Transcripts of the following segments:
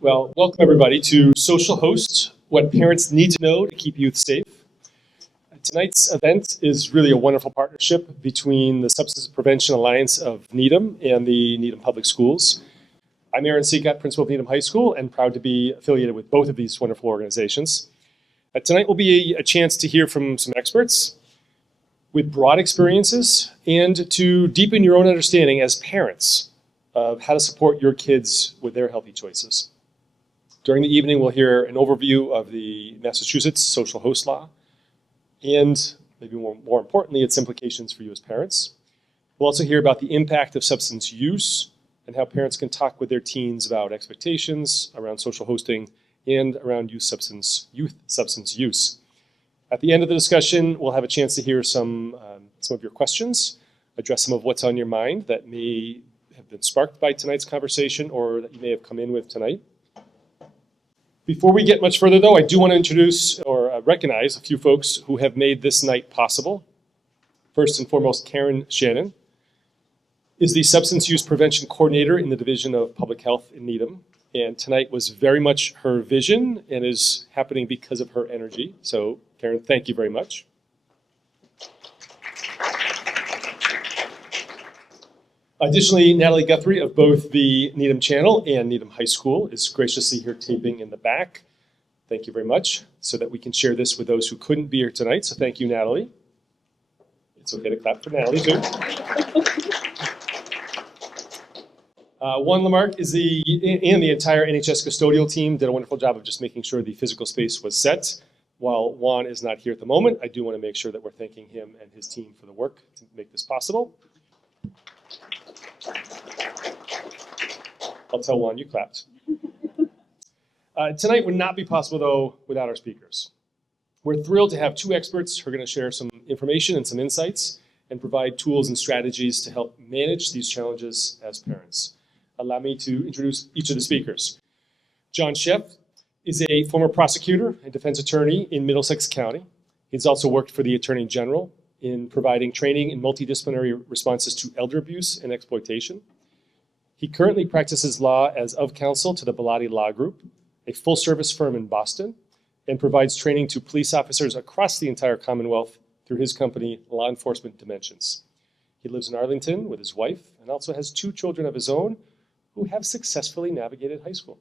Well, welcome everybody to Social Host, what parents need to know to keep youth safe. Tonight's event is really a wonderful partnership between the Substance Prevention Alliance of Needham and the Needham Public Schools. I'm Aaron Seacott, principal of Needham High School, and proud to be affiliated with both of these wonderful organizations. Tonight will be a chance to hear from some experts with broad experiences and to deepen your own understanding as parents of how to support your kids with their healthy choices. During the evening, we'll hear an overview of the Massachusetts social host law and, maybe more importantly, its implications for you as parents. We'll also hear about the impact of substance use and how parents can talk with their teens about expectations around social hosting and around youth substance use. At the end of the discussion, we'll have a chance to hear some of your questions, address some of what's on your mind that may have been sparked by tonight's conversation or that you may have come in with tonight. Before we get much further, though, I do want to introduce or recognize a few folks who have made this night possible. First and foremost, Karen Shannon is the Substance Use Prevention Coordinator in the Division of Public Health in Needham. And tonight was very much her vision and is happening because of her energy. So, Karen, thank you very much. Additionally, Natalie Guthrie of both the Needham Channel and Needham High School is graciously here taping in the back. Thank you very much, so that we can share this with those who couldn't be here tonight. So thank you, Natalie. It's okay to clap for Natalie, too. Juan Lamarck and the entire NHS custodial team did a wonderful job of just making sure the physical space was set. While Juan is not here at the moment, I do want to make sure that we're thanking him and his team for the work to make this possible. I'll tell Juan you clapped. Tonight would not be possible, though, without our speakers. We're thrilled to have two experts who are going to share some information and some insights and provide tools and strategies to help manage these challenges as parents. Allow me to introduce each of the speakers. John Sheff is a former prosecutor and defense attorney in Middlesex County. He's also worked for the Attorney General in providing training in multidisciplinary responses to elder abuse and exploitation. He currently practices law as of counsel to the Bellotti Law Group, a full-service firm in Boston, and provides training to police officers across the entire Commonwealth through his company, Law Enforcement Dimensions. He lives in Arlington with his wife and also has two children of his own who have successfully navigated high school.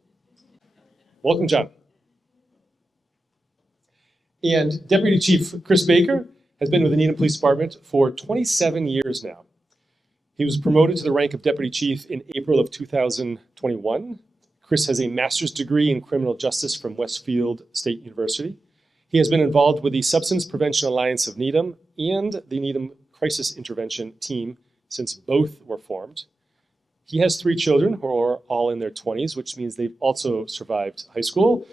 Welcome, John. And Deputy Chief Chris Baker has been with the Needham Police Department for 27 years now. He was promoted to the rank of Deputy Chief in April of 2021. Chris has a master's degree in criminal justice from Westfield State University. He has been involved with the Substance Prevention Alliance of Needham and the Needham Crisis Intervention Team since both were formed. He has three children who are all in their 20s, which means they've also survived high school.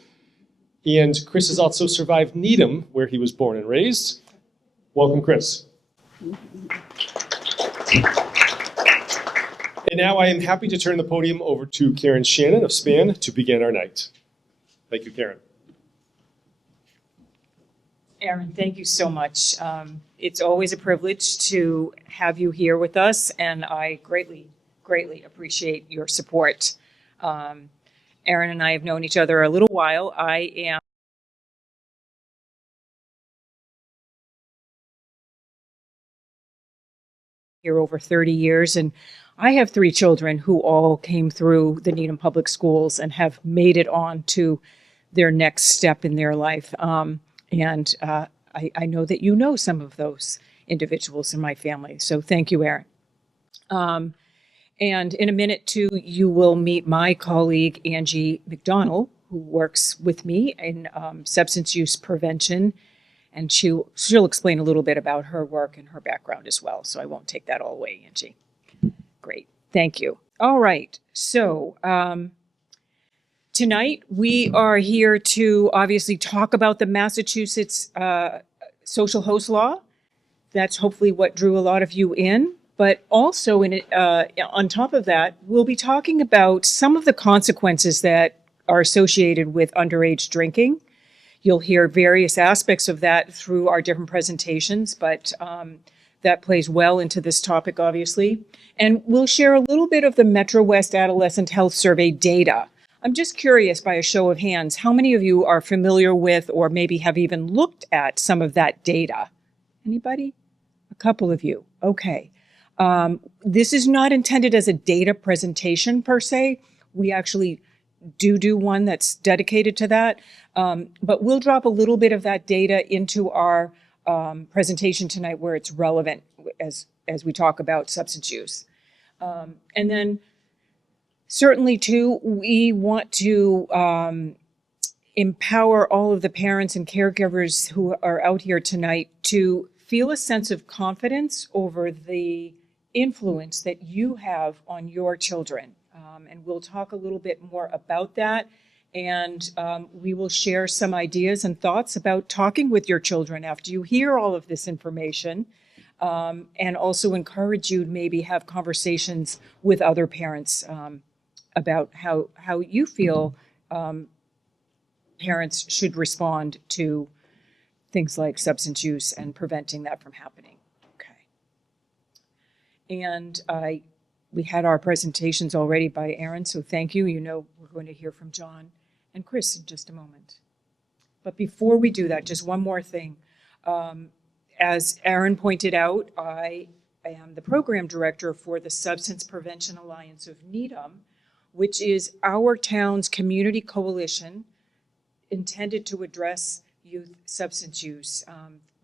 And Chris has also survived Needham, where he was born and raised. Welcome, Chris. And now I am happy to turn the podium over to Karen Shannon of SPAN to begin our night. Thank you, Karen. Aaron, thank you so much. It's always a privilege to have you here with us, and I greatly appreciate your support. Aaron and I have known each other a little while. I am here over 30 years, and I have three children who all came through the Needham Public Schools and have made it on to their next step in their life. I know that you know some of those individuals in my family, so thank you, Aaron. And in a minute, too, you will meet my colleague, Angie McDonald, who works with me in substance use prevention, and she'll explain a little bit about her work and her background as well, so I won't take that all away, Angie. Great, thank you. All right, so tonight we are here to obviously talk about the Massachusetts social host law. That's hopefully what drew a lot of you in. But also on top of that, we'll be talking about some of the consequences that are associated with underage drinking. You'll hear various aspects of that through our different presentations, but that plays well into this topic, obviously. And we'll share a little bit of the Metro West Adolescent Health Survey data I'm just curious, by a show of hands, how many of you are familiar with or maybe have even looked at some of that data? Anybody? A couple of you. Okay. This is not intended as a data presentation per se. We actually do one that's dedicated to that. But we'll drop a little bit of that data into our presentation tonight where it's relevant as we talk about substance use. And then certainly too, we want to empower all of the parents and caregivers who are out here tonight to feel a sense of confidence over the influence that you have on your children. And we'll talk a little bit more about that. And we will share some ideas and thoughts about talking with your children after you hear all of this information. And also encourage you to maybe have conversations with other parents about how you feel parents should respond to things like substance use and preventing that from happening. Okay. And we had our presentations already by Aaron, so thank you. You know, we're going to hear from John and Chris in just a moment. But before we do that, just one more thing. As Aaron pointed out, I am the program director for the Substance Prevention Alliance of Needham, which is our town's community coalition intended to address youth substance use,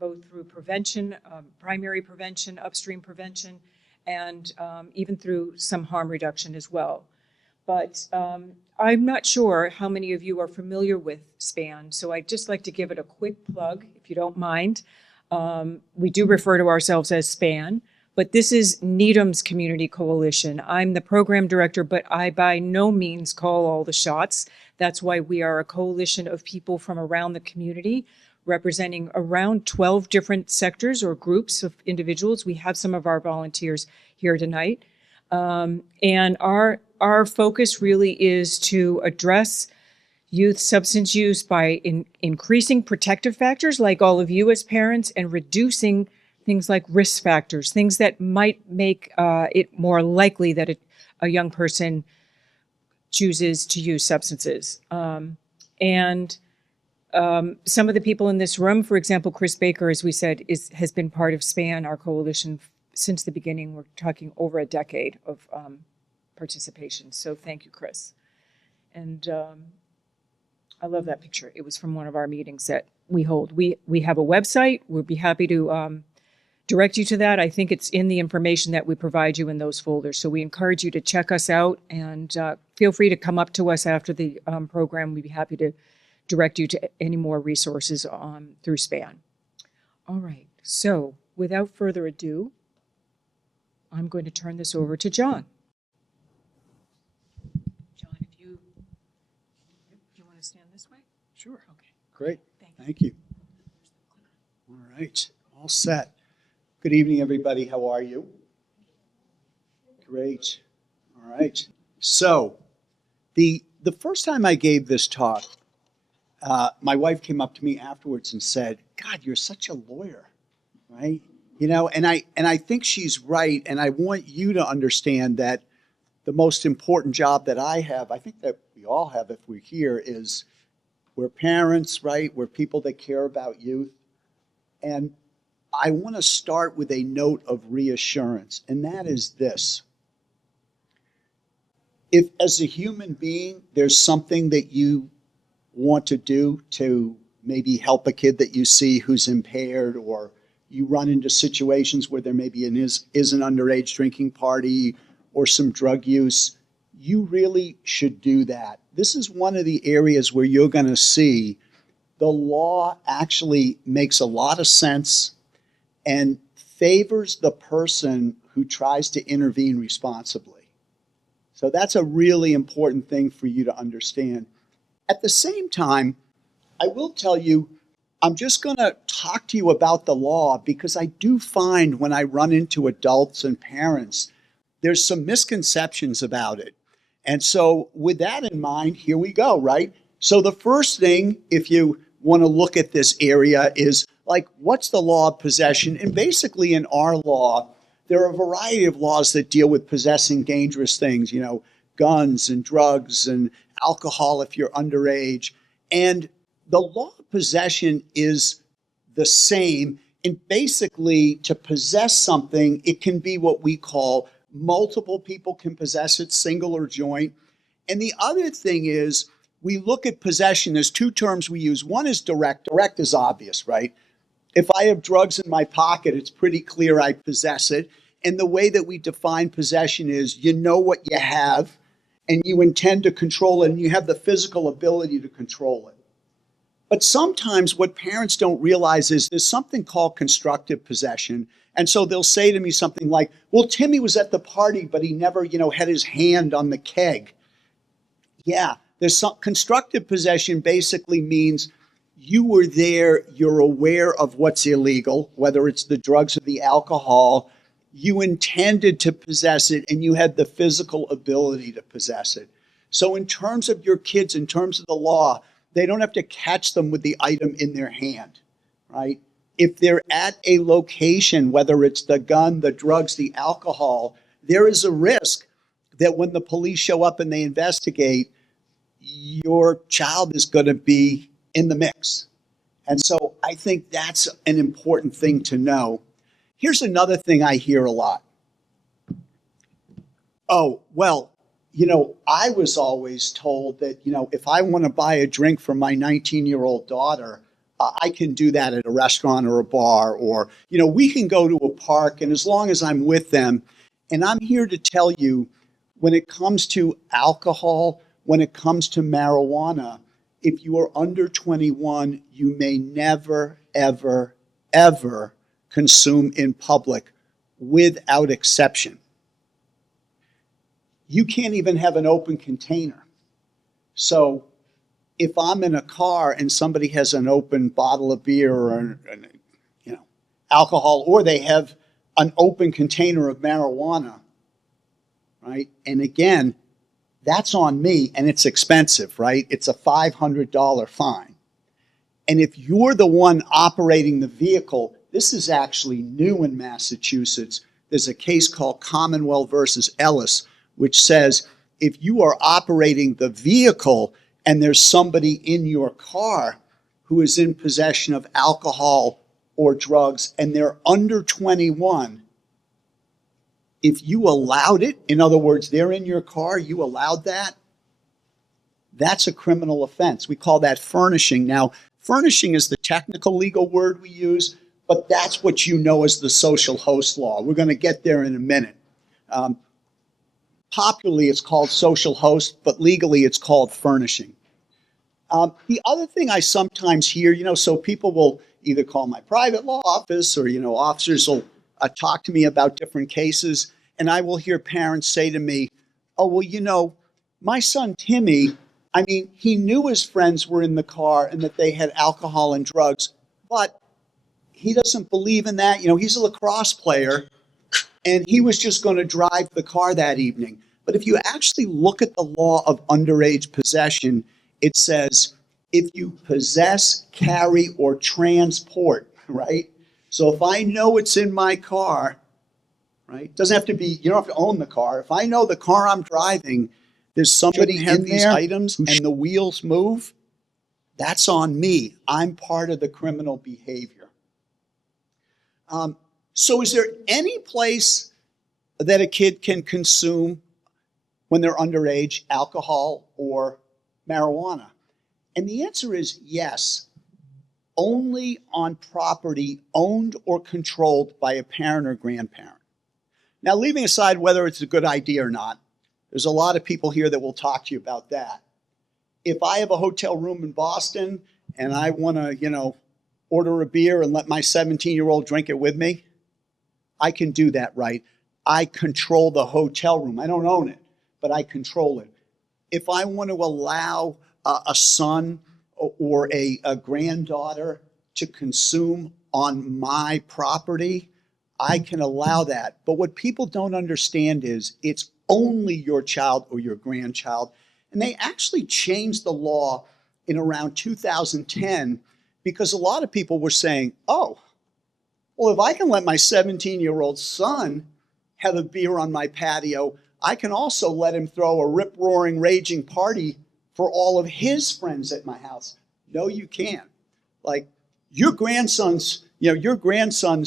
both through prevention, primary prevention, upstream prevention, and even through some harm reduction as well. But I'm not sure how many of you are familiar with SPAN, so I'd just like to give it a quick plug, if you don't mind. We do refer to ourselves as SPAN, but this is Needham's Community Coalition. I'm the program director, but I by no means call all the shots. That's why we are a coalition of people from around the community, representing around 12 different sectors or groups of individuals. We have some of our volunteers here tonight. And our focus really is to address youth substance use by increasing protective factors like all of you as parents and reducing things like risk factors, things that might make it more likely that a young person chooses to use substances. And some of the people in this room, for example, Chris Baker, as we said, has been part of SPAN, our coalition, since the beginning. We're talking over a decade of participation. So thank you, Chris. And I love that picture. It was from one of our meetings that we hold. We have a website. We'll be happy to direct you to that. I think it's in the information that we provide you in those folders. So we encourage you to check us out and feel free to come up to us after the program. We'd be happy to direct you to any more resources through SPAN. All right. So without further ado, I'm going to turn this over to John. John, if you want to stand this way? Sure. Okay. Great. Thank you. Thank you. All right. All set. Good evening, everybody. How are you? Great. All right. So the first time I gave this talk, my wife came up to me afterwards and said, "God, you're such a lawyer," right? You know, and I think she's right, and I want you to understand that the most important job that I have, I think that we all have if we're here, is we're parents, right? We're people that care about youth. And I want to start with a note of reassurance, and that is this. If, as a human being, there's something that you want to do to maybe help a kid that you see who's impaired, or you run into situations where there maybe is an underage drinking party or some drug use, you really should do that. This is one of the areas where you're going to see the law actually makes a lot of sense and favors the person who tries to intervene responsibly. So that's a really important thing for you to understand. At the same time, I will tell you, I'm just going to talk to you about the law because I do find when I run into adults and parents, there's some misconceptions about it. And so with that in mind, here we go, right? So the first thing, if you want to look at this area, is like, what's the law of possession? And basically in our law, there are a variety of laws that deal with possessing dangerous things, you know, guns and drugs and alcohol if you're underage. And the law of possession is the same. And basically, to possess something, it can be what we call multiple people can possess it, single or joint. And the other thing is, we look at possession. There's two terms we use. One is direct. Direct is obvious, right? If I have drugs in my pocket, it's pretty clear I possess it. And the way that we define possession is you know what you have and you intend to control it and you have the physical ability to control it. But sometimes what parents don't realize is there's something called constructive possession. And so they'll say to me something like, well, Timmy was at the party, but he never, had his hand on the keg. Yeah, there's some constructive possession basically means you were there, you're aware of what's illegal, whether it's the drugs or the alcohol, you intended to possess it, and you had the physical ability to possess it. So in terms of your kids, in terms of the law, they don't have to catch them with the item in their hand, right? If they're at a location, whether it's the gun, the drugs, the alcohol, there is a risk that when the police show up and they investigate, your child is going to be in the mix. And so I think that's an important thing to know. Here's another thing I hear a lot. Oh, well, I was always told that, if I want to buy a drink for my 19-year-old daughter, I can do that at a restaurant or a bar, or, we can go to a park, and as long as I'm with them. And I'm here to tell you, when it comes to alcohol, when it comes to marijuana, if you are under 21, you may never, ever, ever consume in public without exception. You can't even have an open container. So if I'm in a car and somebody has an open bottle of beer or alcohol, or they have an open container of marijuana, right? And again, that's on me, and it's expensive, right? It's a $500 fine. And if you're the one operating the vehicle, this is actually new in Massachusetts. There's a case called Commonwealth versus Ellis, which says if you are operating the vehicle and there's somebody in your car who is in possession of alcohol or drugs and they're under 21, if you allowed it, in other words, they're in your car, you allowed that, that's a criminal offense. We call that furnishing. Now, furnishing is the technical legal word we use, but that's what you know as the social host law. We're going to get there in a minute. Popularly, it's called social host, but legally, it's called furnishing. The other thing I sometimes hear, so people will either call my private law office or, officers will talk to me about different cases, and I will hear parents say to me, oh, well, my son Timmy, he knew his friends were in the car and that they had alcohol and drugs, but he doesn't believe in that. He's a lacrosse player, and he was just going to drive the car that evening. But if you actually look at the law of underage possession, it says if you possess, carry, or transport, right? So if I know it's in my car, right? Doesn't have to be, you don't have to own the car. If I know the car I'm driving, there's somebody in these items and the wheels move, that's on me. I'm part of the criminal behavior. So is there any place that a kid can consume when they're underage alcohol or marijuana? And the answer is yes. Only on property owned or controlled by a parent or grandparent. Now, leaving aside whether it's a good idea or not, there's a lot of people here that will talk to you about that. If I have a hotel room in Boston and I want to, order a beer and let my 17-year-old drink it with me, I can do that, right? I control the hotel room. I don't own it, but I control it. If I want to allow a son or a granddaughter to consume on my property, I can allow that. But what people don't understand is it's only your child or your grandchild. And they actually changed the law in around 2010 because a lot of people were saying, oh, well, if I can let my 17-year-old son have a beer on my patio, I can also let him throw a rip-roaring, raging party for all of his friends at my house. No, you can't. Like, your grandson's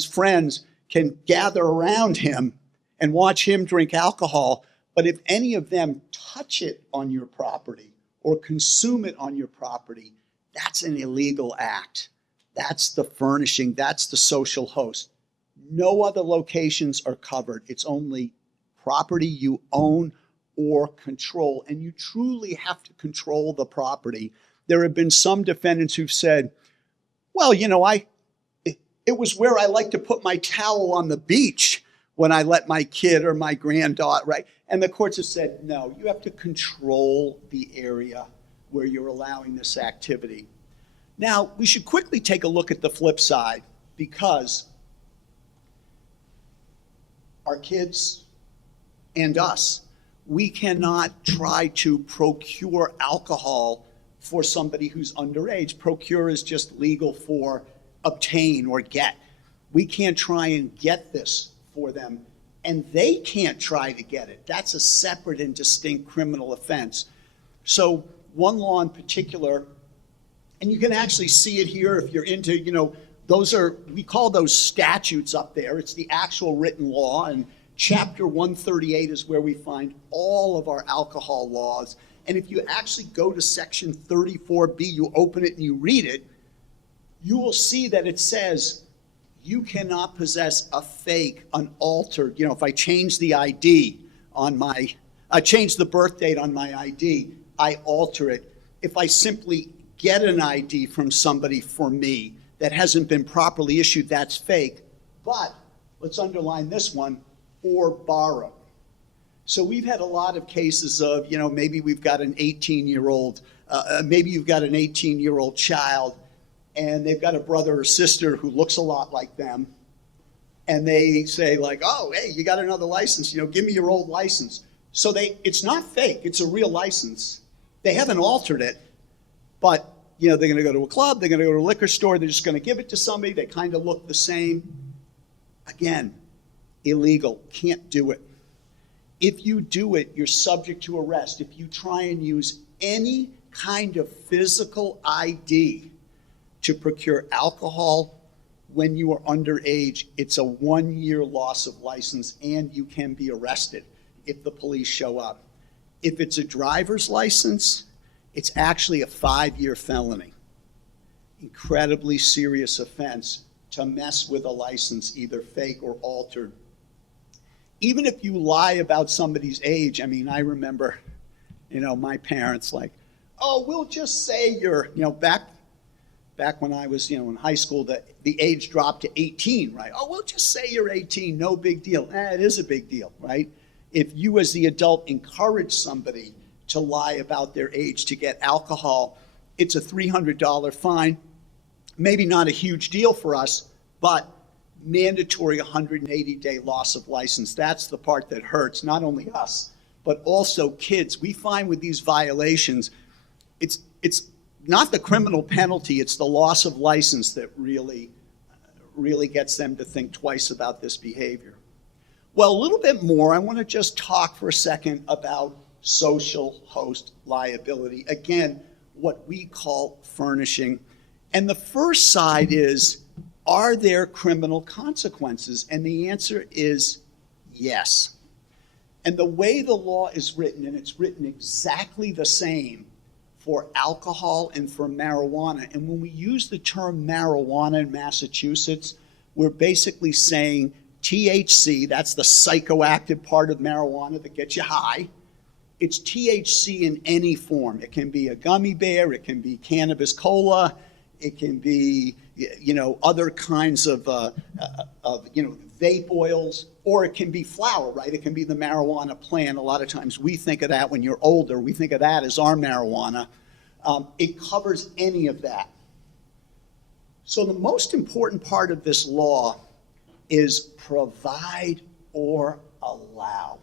friends can gather around him and watch him drink alcohol, but if any of them touch it on your property or consume it on your property, that's an illegal act. That's the furnishing, that's the social host. No other locations are covered. It's only property you own or control, and you truly have to control the property. There have been some defendants who've said, well, it was where I like to put my towel on the beach when I let my kid or my granddaughter, right? And the courts have said, no, you have to control the area where you're allowing this activity. Now, we should quickly take a look at the flip side, because our kids and us, we cannot try to procure alcohol for somebody who's underage. Procure is just legal for obtain or get. We can't try and get this for them, and they can't try to get it. That's a separate and distinct criminal offense. So one law in particular, and you can actually see it here if you're into, we call those statutes up there. It's the actual written law, and Chapter 138 is where we find all of our alcohol laws. And if you actually go to Section 34B, you open it and you read it, you will see that it says you cannot possess a fake, an altered, if I change the ID on I change the birth date on my ID, I alter it. If I simply get an ID from somebody for me that hasn't been properly issued, that's fake. But let's underline this one, or borrow. So we've had a lot of cases of, maybe we've got an 18-year-old, maybe you've got an 18-year-old child, and they've got a brother or sister who looks a lot like them, and they say like, oh, hey, you got another license, give me your old license. So it's not fake, it's a real license. They haven't altered it, but they're gonna go to a club, they're gonna go to a liquor store, they're just gonna give it to somebody, they kind of look the same. Again, illegal, can't do it. If you do it, you're subject to arrest. If you try and use any kind of physical ID to procure alcohol when you are underage, it's a 1-year loss of license, and you can be arrested if the police show up. If it's a driver's license, it's actually a 5-year felony. Incredibly serious offense to mess with a license, either fake or altered. Even if you lie about somebody's age, I remember, my parents like, oh, we'll just say you're, back when I was, in high school, the age dropped to 18, right? Oh, we'll just say you're 18, no big deal. It is a big deal, right? If you as the adult encourage somebody to lie about their age to get alcohol, it's a $300 fine. Maybe not a huge deal for us, but mandatory 180-day loss of license. That's the part that hurts, not only us, but also kids. We find with these violations, it's not the criminal penalty, it's the loss of license that really gets them to think twice about this behavior. Well, a little bit more, I want to just talk for a second about social host liability. Again, what we call furnishing. And the first side is, are there criminal consequences? And the answer is yes. And the way the law is written, and it's written exactly the same for alcohol and for marijuana. And when we use the term marijuana in Massachusetts, we're basically saying THC, that's the psychoactive part of marijuana that gets you high. It's THC in any form. It can be a gummy bear, it can be cannabis cola, it can be, other kinds of vape oils, or it can be flower, right? It can be the marijuana plant. A lot of times we think of that when you're older. We think of that as our marijuana. It covers any of that. So the most important part of this law is provide or allow.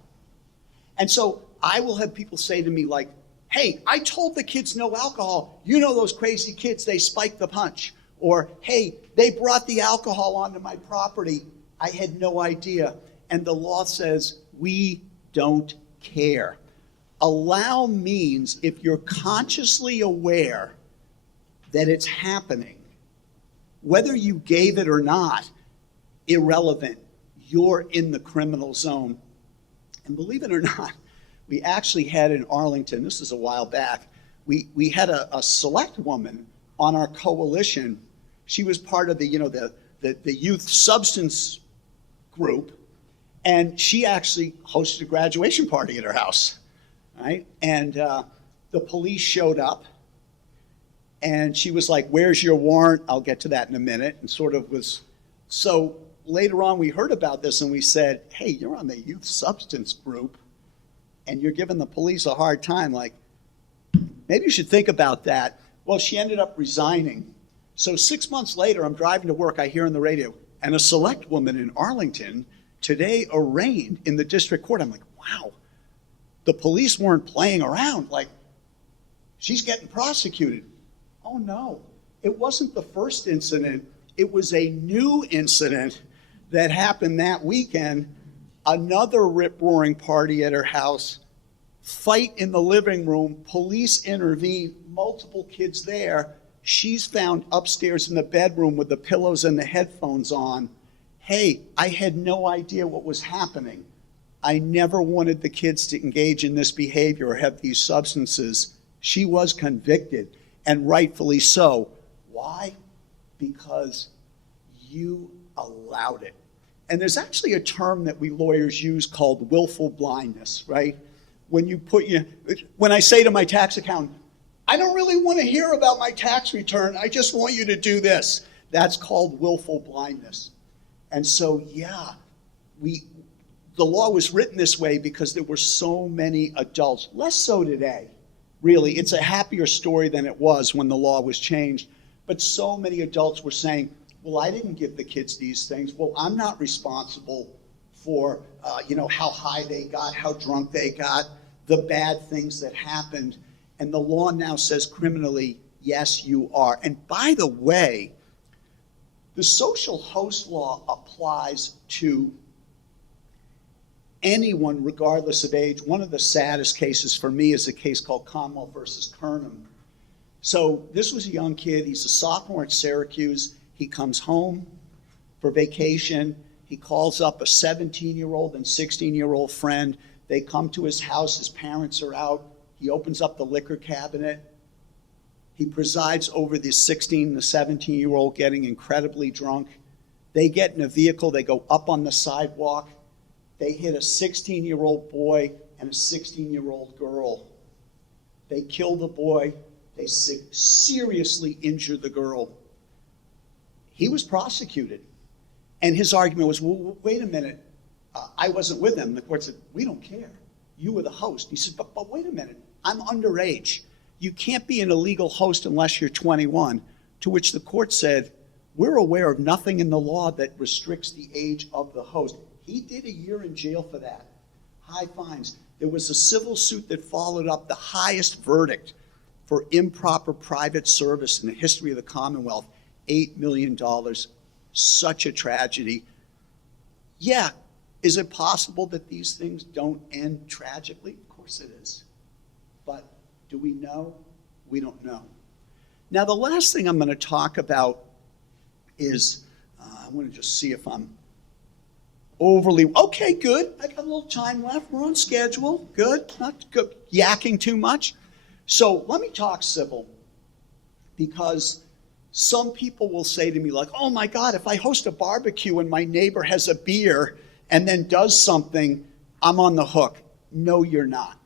And so I will have people say to me like, hey, I told the kids no alcohol. Those crazy kids, they spiked the punch. Or, hey, they brought the alcohol onto my property. I had no idea. And the law says we don't care. Allow means if you're consciously aware that it's happening, whether you gave it or not, irrelevant. You're in the criminal zone. And believe it or not, we actually had in Arlington, this is a while back, we had a select woman on our coalition. She was part of the youth substance group, and she actually hosted a graduation party at her house, right? And the police showed up, and she was like, "Where's your warrant?" I'll get to that in a minute. And sort of was, so later on we heard about this and we said, "Hey, you're on the youth substance group and you're giving the police a hard time. Like, maybe you should think about that." Well, she ended up resigning. So 6 months later, I'm driving to work, I hear on the radio, and a select woman in Arlington today arraigned in the district court. I'm like, wow, the police weren't playing around. Like, she's getting prosecuted. Oh no, it wasn't the first incident. It was a new incident that happened that weekend. Another rip-roaring party at her house, fight in the living room, police intervene, multiple kids there. She's found upstairs in the bedroom with the pillows and the headphones on. Hey, I had no idea what was happening. I never wanted the kids to engage in this behavior or have these substances. She was convicted, and rightfully so. Why? Because you allowed it. And there's actually a term that we lawyers use called willful blindness, right? When I say to my tax accountant, "I don't really want to hear about my tax return, I just want you to do this," that's called willful blindness. And so, yeah, the law was written this way because there were so many adults, less so today, really. It's a happier story than it was when the law was changed. But so many adults were saying, well, I didn't give the kids these things. Well, I'm not responsible for how high they got, how drunk they got, the bad things that happened. And the law now says criminally, yes, you are. And by the way, the social host law applies to anyone regardless of age. One of the saddest cases for me is a case called Conwell versus Kernham. So this was a young kid. He's a sophomore at Syracuse. He comes home for vacation. He calls up a 17-year-old and 16-year-old friend. They come to his house. His parents are out. He opens up the liquor cabinet. He presides over the 16 and the 17-year-old getting incredibly drunk. They get in a vehicle. They go up on the sidewalk. They hit a 16-year-old boy and a 16-year-old girl. They kill the boy. They seriously injure the girl. He was prosecuted. And his argument was, well, wait a minute. I wasn't with them. The court said, we don't care. You were the host. He said, but wait a minute. I'm underage. You can't be an illegal host unless you're 21. To which the court said, we're aware of nothing in the law that restricts the age of the host. He did a year in jail for that. High fines. There was a civil suit that followed up the highest verdict for improper private service in the history of the Commonwealth. $8 million. Such a tragedy. Yeah. Is it possible that these things don't end tragically? Of course it is. But do we know? We don't know. Now, the last thing I'm going to talk about is, I want to just see if I'm okay, good. I got a little time left. We're on schedule. Good. Not good. Yakking too much. So let me talk civil, because some people will say to me like, oh my God, if I host a barbecue and my neighbor has a beer and then does something, I'm on the hook. No, you're not.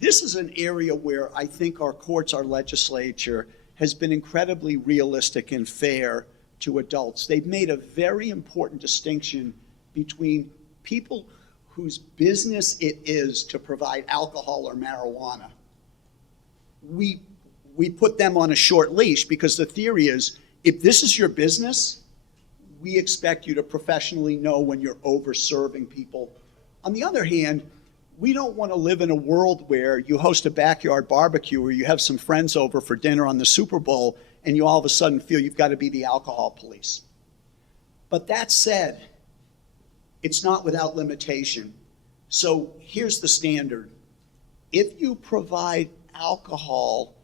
This is an area where I think our courts, our legislature, has been incredibly realistic and fair to adults. They've made a very important distinction between people whose business it is to provide alcohol or marijuana. We put them on a short leash because the theory is, if this is your business, we expect you to professionally know when you're over-serving people. On the other hand, we don't want to live in a world where you host a backyard barbecue or you have some friends over for dinner on the Super Bowl and you all of a sudden feel you've got to be the alcohol police. But that said, it's not without limitation. So here's the standard. if you provide alcohol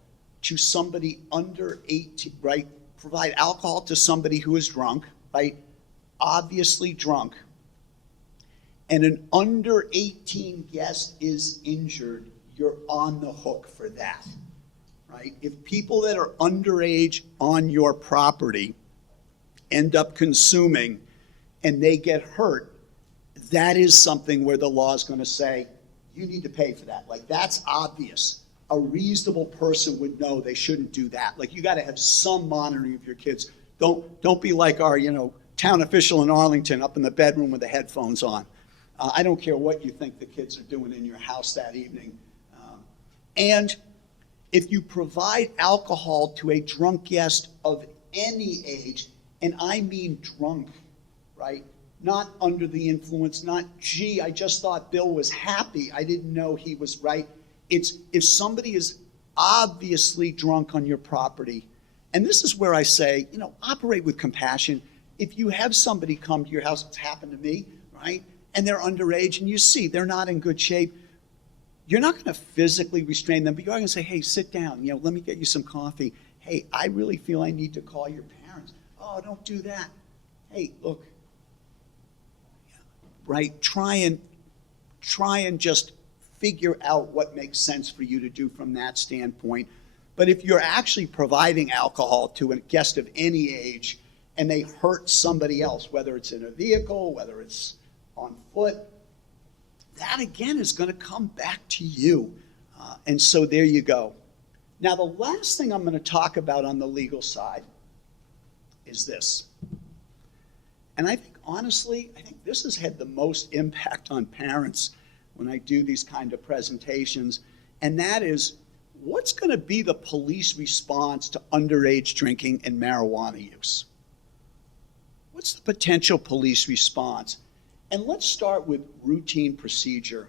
to somebody under 18, right? Provide alcohol to somebody who is drunk, right? Obviously drunk, and an under 18 guest is injured, you're on the hook for that, right? If people that are underage on your property end up consuming and they get hurt, that is something where the law is going to say, you need to pay for that. Like, that's obvious. A reasonable person would know they shouldn't do that. Like, you got to have some monitoring of your kids. Don't be like our, town official in Arlington up in the bedroom with the headphones on. I don't care what you think the kids are doing in your house that evening. And if you provide alcohol to a drunk guest of any age, and I mean drunk, right? Not under the influence, not, gee, I just thought Bill was happy. I didn't know he was right. It's if somebody is obviously drunk on your property, and this is where I say, operate with compassion. If you have somebody come to your house, it's happened to me, right? And they're underage and you see they're not in good shape, you're not going to physically restrain them, but you're going to say, hey, sit down, let me get you some coffee. Hey, I really feel I need to call your parents. Oh, don't do that. Hey, look, right? Try and just figure out what makes sense for you to do from that standpoint. But if you're actually providing alcohol to a guest of any age and they hurt somebody else, whether it's in a vehicle, whether it's on foot, that again is going to come back to you. And so there you go. Now, the last thing I'm going to talk about on the legal side is this. And I think, honestly, this has had the most impact on parents when I do these kind of presentations, and that is, what's going to be the police response to underage drinking and marijuana use? What's the potential police response? And let's start with routine procedure.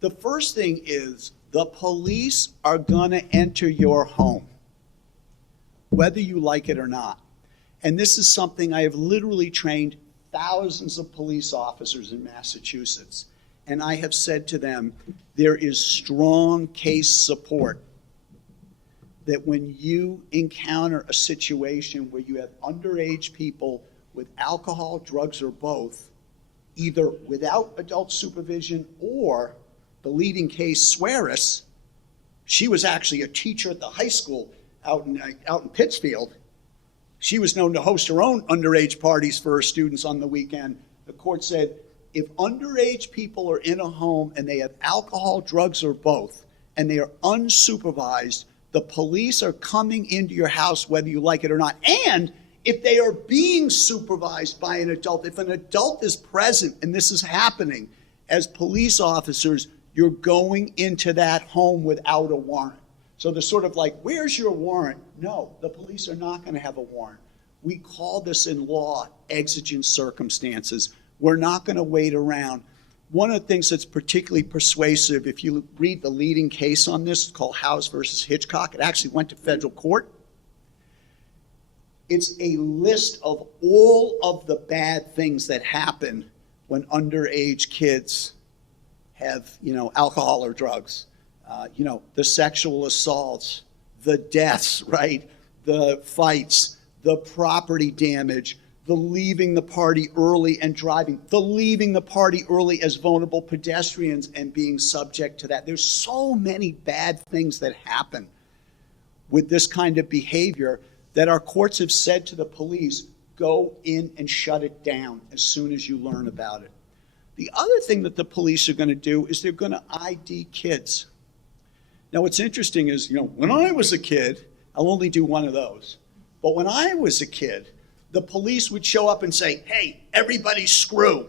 The first thing is the police are going to enter your home, whether you like it or not. And this is something I have literally trained thousands of police officers in Massachusetts. And I have said to them, there is strong case support that when you encounter a situation where you have underage people with alcohol, drugs, or both, either without adult supervision or the leading case, Swearis, she was actually a teacher at the high school out in Pittsfield. She was known to host her own underage parties for her students on the weekend. The court said, if underage people are in a home and they have alcohol, drugs, or both, and they are unsupervised, the police are coming into your house whether you like it or not. And if they are being supervised by an adult, if an adult is present and this is happening, as police officers, you're going into that home without a warrant. So they're sort of like, where's your warrant? No, the police are not going to have a warrant. We call this in law exigent circumstances. We're not going to wait around. One of the things that's particularly persuasive, if you read the leading case on this, it's called House versus Hitchcock. It actually went to federal court. It's a list of all of the bad things that happen when underage kids have, alcohol or drugs. The sexual assaults, the deaths, right? The fights, the property damage, the leaving the party early and driving, the leaving the party early as vulnerable pedestrians and being subject to that. There's so many bad things that happen with this kind of behavior that our courts have said to the police, go in and shut it down as soon as you learn about it. The other thing that the police are going to do is they're going to ID kids. Now, what's interesting is, when I was a kid, I'll only do one of those. But when I was a kid, the police would show up and say, hey, everybody screw.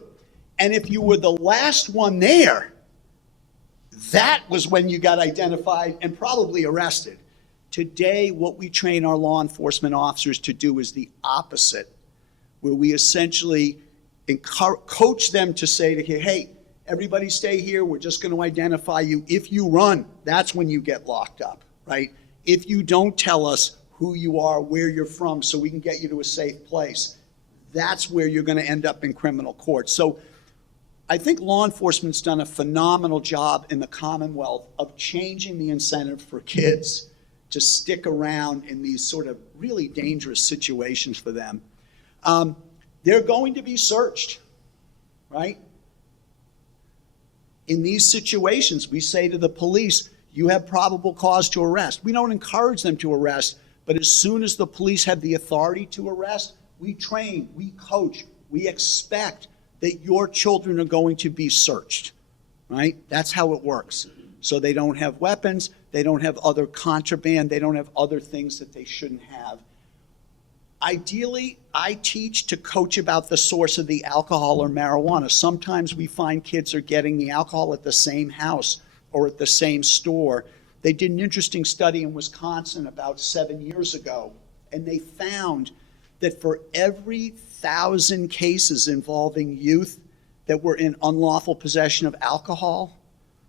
And if you were the last one there, that was when you got identified and probably arrested. Today, what we train our law enforcement officers to do is the opposite, where we essentially coach them to say to you, hey, everybody stay here. We're just going to identify you. If you run, that's when you get locked up, right? If you don't tell us who you are, where you're from, so we can get you to a safe place, that's where you're going to end up in criminal court. So I think law enforcement's done a phenomenal job in the Commonwealth of changing the incentive for kids to stick around in these sort of really dangerous situations for them. They're going to be searched, right? In these situations, we say to the police, you have probable cause to arrest. We don't encourage them to arrest, but as soon as the police have the authority to arrest, we train, we coach, we expect that your children are going to be searched, right? That's how it works. So they don't have weapons, they don't have other contraband, they don't have other things that they shouldn't have. Ideally, I teach to coach about the source of the alcohol or marijuana. Sometimes we find kids are getting the alcohol at the same house or at the same store. They did an interesting study in Wisconsin about 7 years ago, and they found that for every 1,000 cases involving youth that were in unlawful possession of alcohol,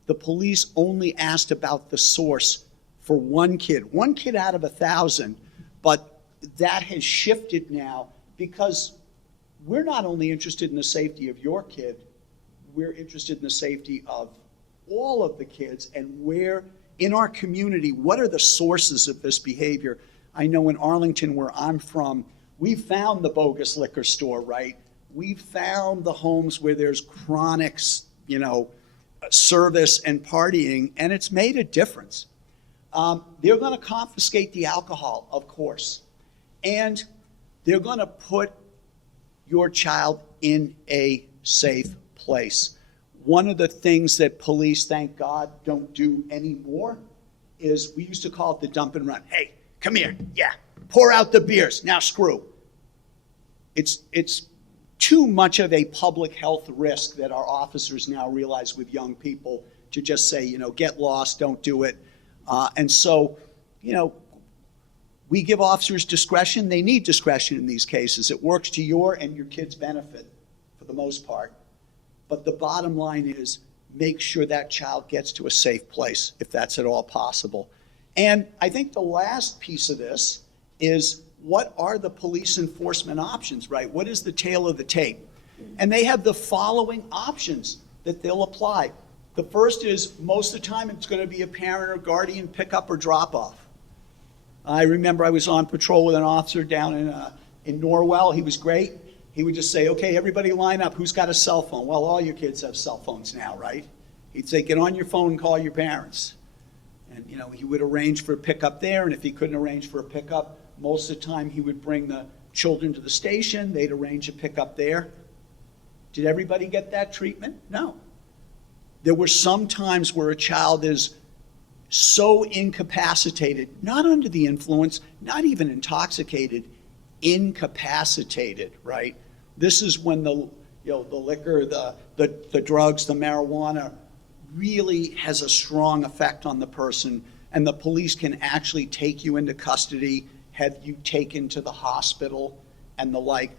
the police only asked about the source for one kid out of 1,000, but that has shifted now because we're not only interested in the safety of your kid, we're interested in the safety of all of the kids and where in our community, what are the sources of this behavior? I know in Arlington, where I'm from, we found the bogus liquor store, right? We found the homes where there's chronic, service and partying, and it's made a difference. They're going to confiscate the alcohol, of course, and they're going to put your child in a safe place. One of the things that police, thank God, don't do anymore is we used to call it the dump and run. Hey, come here. Yeah, pour out the beers. Now screw. It's too much of a public health risk that our officers now realize with young people to just say, get lost, don't do it. And so, we give officers discretion. They need discretion in these cases. It works to your and your kids' benefit for the most part. But the bottom line is make sure that child gets to a safe place if that's at all possible. And I think the last piece of this is what are the police enforcement options, right? What is the tail of the tape? And they have the following options that they'll apply. The first is most of the time it's going to be a parent or guardian pickup or drop off. I remember I was on patrol with an officer down in Norwell. He was great. He would just say, okay, everybody line up. Who's got a cell phone? Well, all your kids have cell phones now, right? He'd say, get on your phone and call your parents. And, he would arrange for a pickup there. And if he couldn't arrange for a pickup, most of the time he would bring the children to the station. They'd arrange a pickup there. Did everybody get that treatment? No. There were some times where a child is so incapacitated, not under the influence, not even intoxicated, incapacitated, right? This is when the liquor, the drugs, the marijuana really has a strong effect on the person, and the police can actually take you into custody, have you taken to the hospital and the like.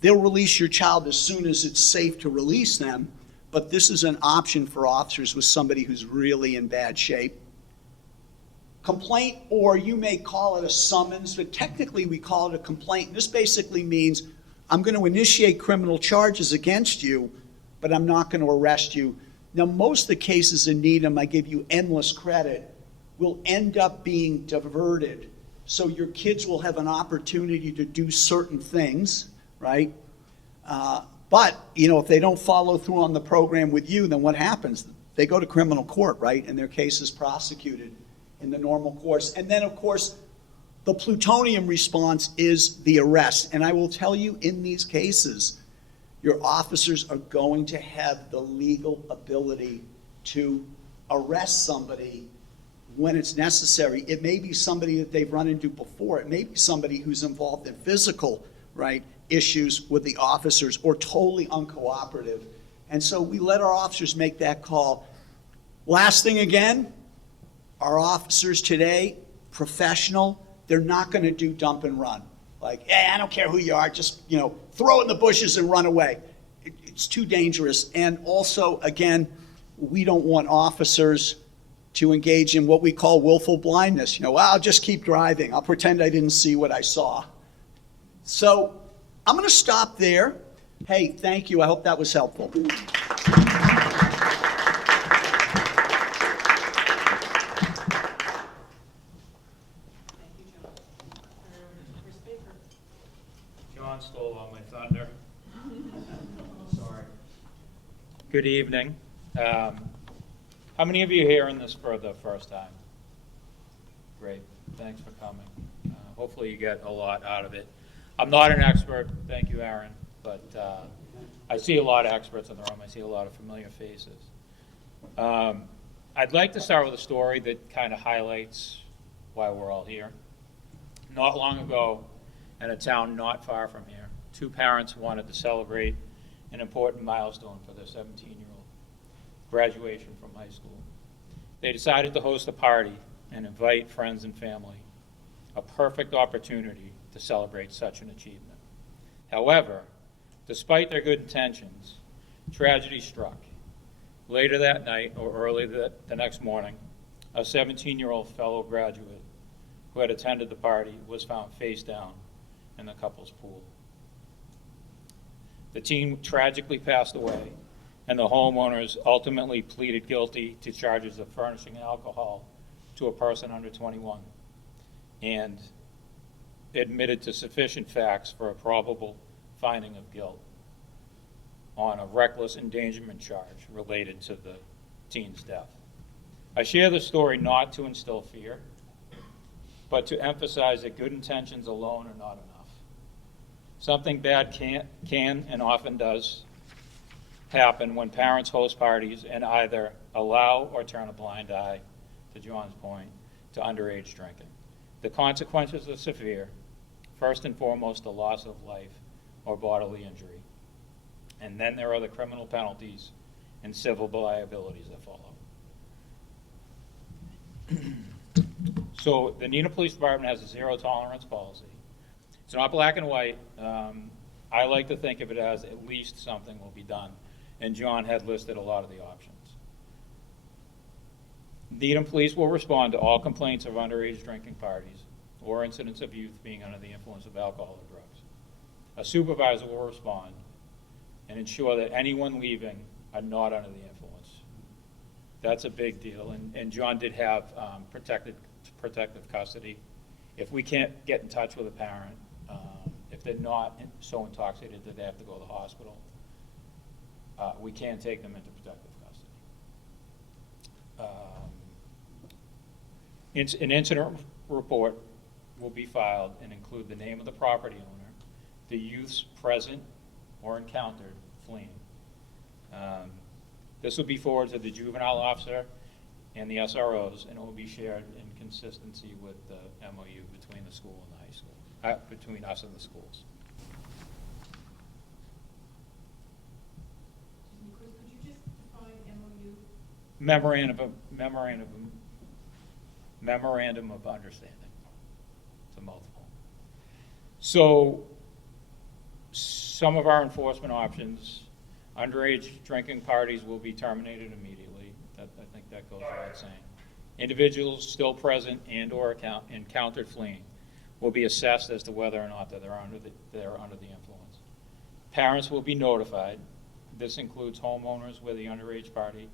They'll release your child as soon as it's safe to release them, but this is an option for officers with somebody who's really in bad shape. Complaint, or you may call it a summons, but technically we call it a complaint. This basically means I'm going to initiate criminal charges against you, but I'm not going to arrest you. Now, most of the cases in Needham, I give you endless credit, will end up being diverted. So your kids will have an opportunity to do certain things, right? But, if they don't follow through on the program with you, then what happens? They go to criminal court, right? And their case is prosecuted in the normal course. And then, of course, the plutonium response is the arrest. And I will tell you, in these cases, your officers are going to have the legal ability to arrest somebody when it's necessary. It may be somebody that they've run into before. It may be somebody who's involved in physical, right, issues with the officers or totally uncooperative. And so we let our officers make that call. Last thing again, our officers today, professional, they're not going to do dump and run. Like, hey, I don't care who you are, just, throw in the bushes and run away. It's too dangerous. And also, again, we don't want officers to engage in what we call willful blindness. I'll just keep driving. I'll pretend I didn't see what I saw. So I'm going to stop there. Hey, thank you. I hope that was helpful. Good evening. How many of you are here in this for the first time? Great, thanks for coming. Hopefully you get a lot out of it. I'm not an expert, thank you, Aaron, but I see a lot of experts in the room. I see a lot of familiar faces. I'd like to start with a story that kind of highlights why we're all here. Not long ago, in a town not far from here, two parents wanted to celebrate an important milestone for their 17-year-old graduation from high school. They decided to host a party and invite friends and family, a perfect opportunity to celebrate such an achievement. However, despite their good intentions, tragedy struck. Later that night, or early the next morning, a 17-year-old fellow graduate who had attended the party was found face down in the couple's pool. The teen tragically passed away, and the homeowners ultimately pleaded guilty to charges of furnishing alcohol to a person under 21 and admitted to sufficient facts for a probable finding of guilt on a reckless endangerment charge related to the teen's death. I share this story not to instill fear, but to emphasize that good intentions alone are not enough. Something bad can and often does happen when parents host parties and either allow or turn a blind eye, to John's point, to underage drinking. The consequences are severe. First and foremost, the loss of life or bodily injury. And then there are the criminal penalties and civil liabilities that follow. So the Needham Police Department has a zero tolerance policy. It's not black and white. I like to think of it as at least something will be done. And John had listed a lot of the options. Needham Police will respond to all complaints of underage drinking parties or incidents of youth being under the influence of alcohol or drugs. A supervisor will respond and ensure that anyone leaving are not under the influence. That's a big deal. And John did have protective custody. If we can't get in touch with a parent, if they're not so intoxicated that they have to go to the hospital, we can take them into protective custody. An incident report will be filed and include the name of the property owner, the youths present or encountered fleeing. This will be forwarded to the juvenile officer and the SROs, and it will be shared in consistency with the MOU between the school and the high school, between us and the schools. Chris, could you just define MOU? Memorandum of understanding. It's a mouthful. So some of our enforcement options, underage drinking parties will be terminated immediately. I think that goes without saying. Individuals still present and or encountered fleeing will be assessed as to whether or not they're under the influence. Parents will be notified. This includes homeowners where the underage party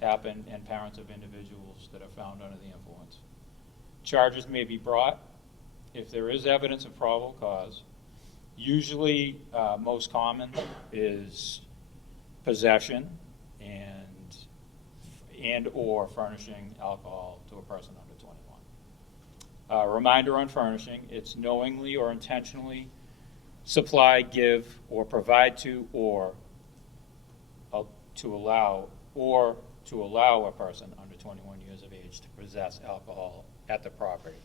happened and parents of individuals that are found under the influence. Charges may be brought if there is evidence of probable cause. Usually, most common is possession and or furnishing alcohol to a person under 21. Reminder on furnishing: it's knowingly or intentionally supply, give, or provide to, or to allow a person under 21 years of age to possess alcohol at the property.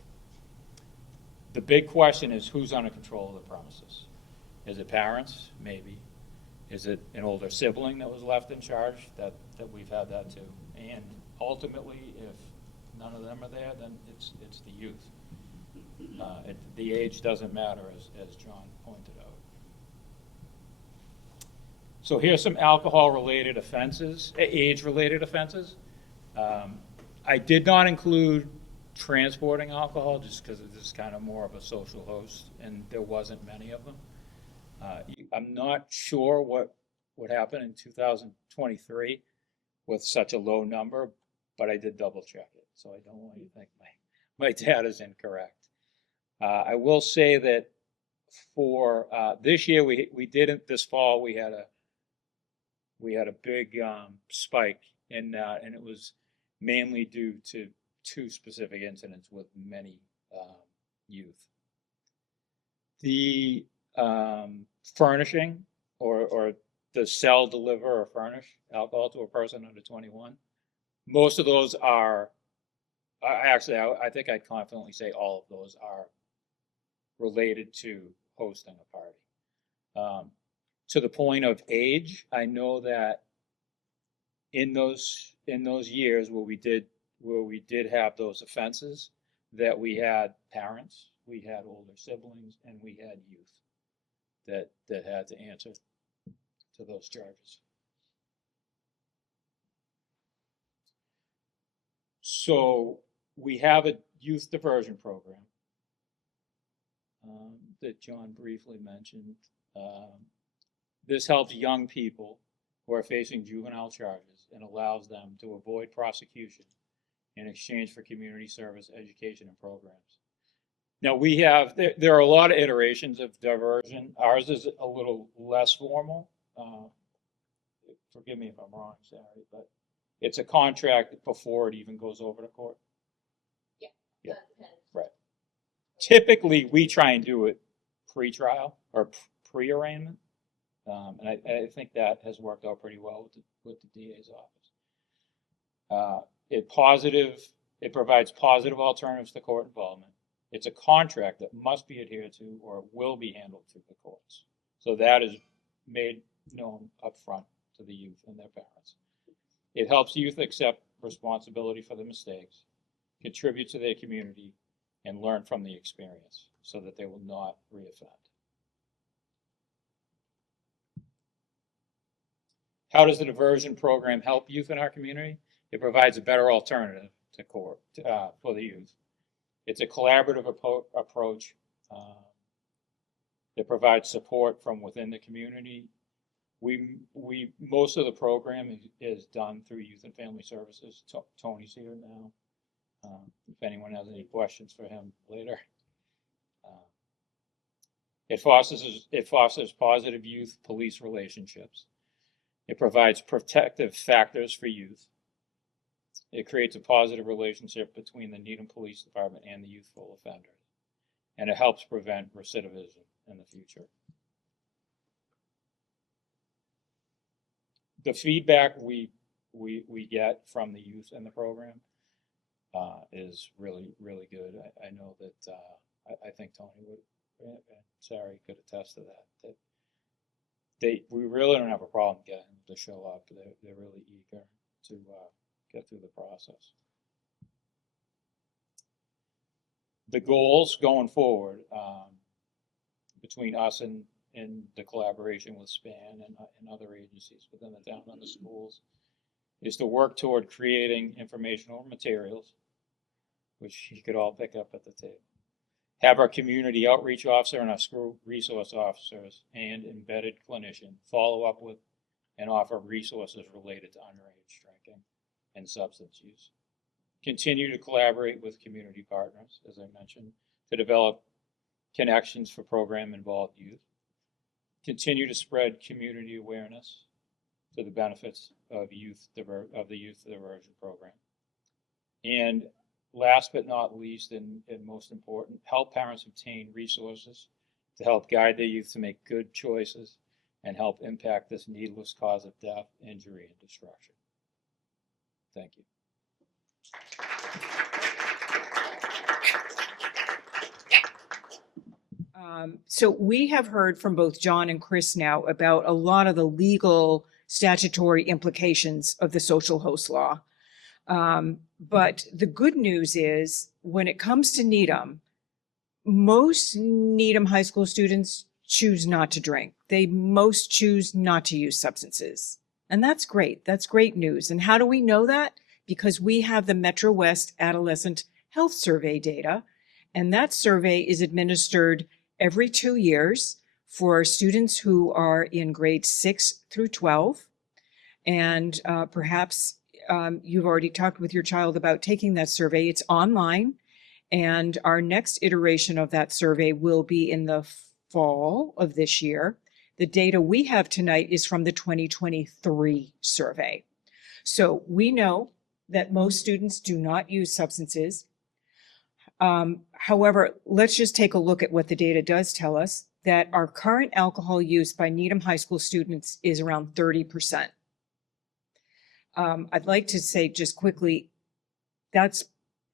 The big question is who's under control of the premises. Is it parents? Maybe. Is it an older sibling that was left in charge? That we've had that too. And ultimately, if none of them are there, then it's the youth. The age doesn't matter, as John pointed out. So here's some alcohol-related offenses, age-related offenses. I did not include transporting alcohol just because this is kind of more of a social host, and there wasn't many of them. I'm not sure what would happen in 2023 with such a low number, but I did double check it, so I don't want you to think my data is incorrect. I will say that for this year, we didn't, this fall, we we had a big spike in that, and it was mainly due to 2 specific incidents with many youth. The furnishing or the sell, deliver, or furnish alcohol to a person under 21, most of those are, actually, I think I'd confidently say all of those are related to hosting a party. To the point of age, I know that in those years where we did have those offenses, that we had parents, we had older siblings, and we had youth that had to answer to those charges. So we have a youth diversion program that John briefly mentioned. This helps young people who are facing juvenile charges and allows them to avoid prosecution in exchange for community service, education, and programs. Now we have, there are a lot of iterations of diversion. Ours is a little less formal. Forgive me if I'm wrong, Sari, but it's a contract before it even goes over to court. Yeah, right. Typically, we try and do it pre-trial or pre-arraignment, and I think that has worked out pretty well with the DA's office. It provides positive alternatives to court involvement. It's a contract that must be adhered to or it will be handled through the courts. So that is made known up front to the youth and their parents. It helps youth accept responsibility for their mistakes, contribute to their community, and learn from the experience so that they will not reoffend. How does the diversion program help youth in our community? It provides a better alternative to court for the youth. It's a collaborative approach that provides support from within the community. Most of the program is done through Youth and Family Services. Tony's here now. If anyone has any questions for him later. It fosters positive youth-police relationships. It provides protective factors for youth. It creates a positive relationship between the Needham Police Department and the youthful offenders. And it helps prevent recidivism in the future. The feedback we get from the youth in the program is really, really good. I know that I think Tony would, and Sari could attest to that. We really don't have a problem getting them to show up. They're really eager to get through the process. The goals going forward between us and the collaboration with SPAN and other agencies within the town and the schools is to work toward creating informational materials, which you could all pick up at the table. Have our community outreach officer and our school resource officers and embedded clinician follow up with and offer resources related to underage drinking and substance use. Continue to collaborate with community partners, as I mentioned, to develop connections for program-involved youth. Continue to spread community awareness to the benefits of the youth diversion program. And last but not least, and most important, help parents obtain resources to help guide their youth to make good choices and help impact this needless cause of death, injury, and destruction. Thank you. So we have heard from both John and Chris now about a lot of the legal statutory implications of the social host law. But the good news is when it comes to Needham, most Needham high school students choose not to drink. They most choose not to use substances. And that's great. That's great news. And how do we know that? Because we have the Metro West Adolescent Health Survey data. And that survey is administered every 2 years for students who are in grades 6 through 12. And perhaps you've already talked with your child about taking that survey. It's online. And our next iteration of that survey will be in the fall of this year. The data we have tonight is from the 2023 survey. So we know that most students do not use substances. However, let's just take a look at what the data does tell us, that our current alcohol use by Needham High School students is around 30%. I'd like to say just quickly,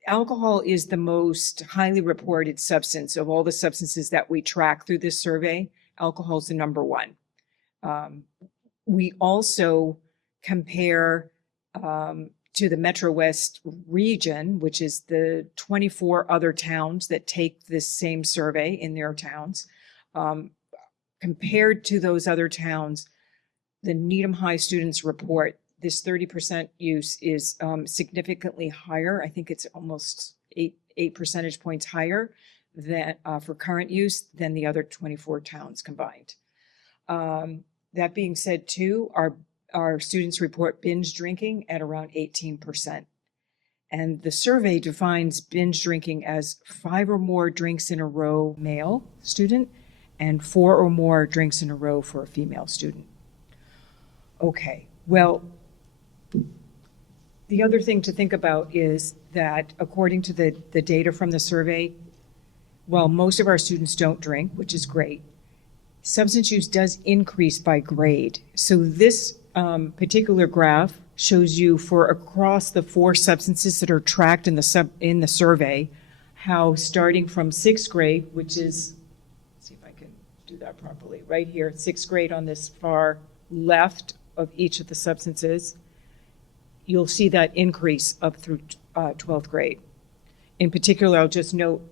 alcohol is the most highly reported substance of all the substances that we track through this survey. Alcohol is the number one. We also compare to the Metro West region, which is the 24 other towns that take this same survey in their towns. Compared to those other towns, the Needham High students report this 30% use is significantly higher. I think it's almost eight percentage points higher than for current use than the other 24 towns combined. That being said, too, our students report binge drinking at around 18%. And the survey defines binge drinking as 5 or more drinks in a row male student and 4 or more drinks in a row for a female student. Okay, well, the other thing to think about is that according to the data from the survey, while most of our students don't drink, which is great, substance use does increase by grade. So this particular graph shows you for across the 4 substances that are tracked in the survey, how starting from 6th grade, which is, let's see if I can do that properly, right here, 6th grade on this far left of each of the substances, you'll see that increase up through 12th grade. In particular, I'll just note,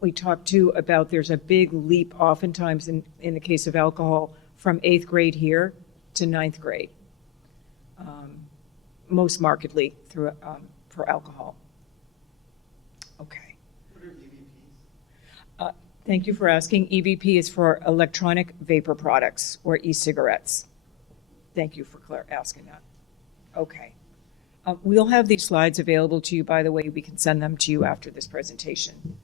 we talked too about there's a big leap oftentimes in the case of alcohol from 8th grade here to 9th grade, most markedly through for alcohol. Okay. What are EVPs? Thank you for asking. EVP is for electronic vapor products, or e-cigarettes. Thank you for asking that. Okay. We'll have these slides available to you, by the way. We can send them to you after this presentation.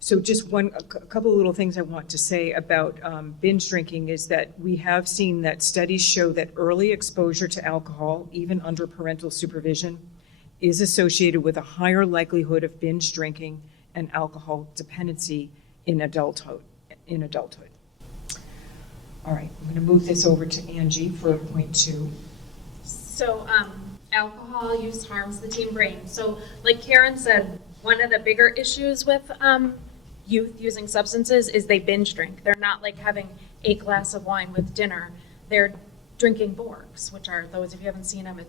So just a couple of little things I want to say about binge drinking is that we have seen that studies show that early exposure to alcohol, even under parental supervision, is associated with a higher likelihood of binge drinking and alcohol dependency in adulthood. All right, I'm going to move this over to Angie for point 2. So alcohol use harms the teen brain. So like Karen said, one of the bigger issues with youth using substances is they binge drink. They're not like having a glass of wine with dinner. They're drinking Borgs, which are those, if you haven't seen them,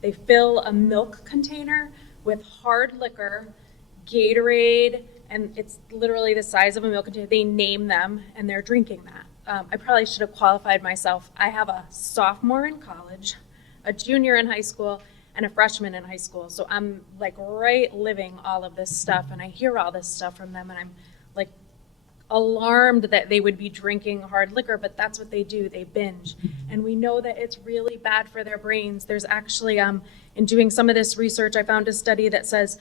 they fill a milk container with hard liquor, Gatorade, and it's literally the size of a milk container. They name them and they're drinking that. I probably should have qualified myself. I have a sophomore in college, a junior in high school, and a freshman in high school. So I'm like right living all of this stuff, and I hear all this stuff from them, and I'm like alarmed that they would be drinking hard liquor, but that's what they do, they binge. And we know that it's really bad for their brains. There's actually, in doing some of this research, I found a study that says,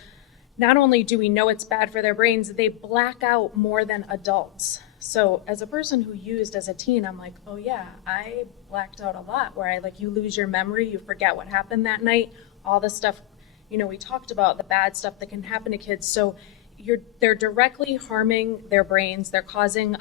not only do we know it's bad for their brains, they black out more than adults. So as a person who used as a teen, I'm like, oh yeah, I blacked out a lot, where you lose your memory, you forget what happened that night, all the stuff, we talked about the bad stuff that can happen to kids. So they're directly harming their brains. They're causing,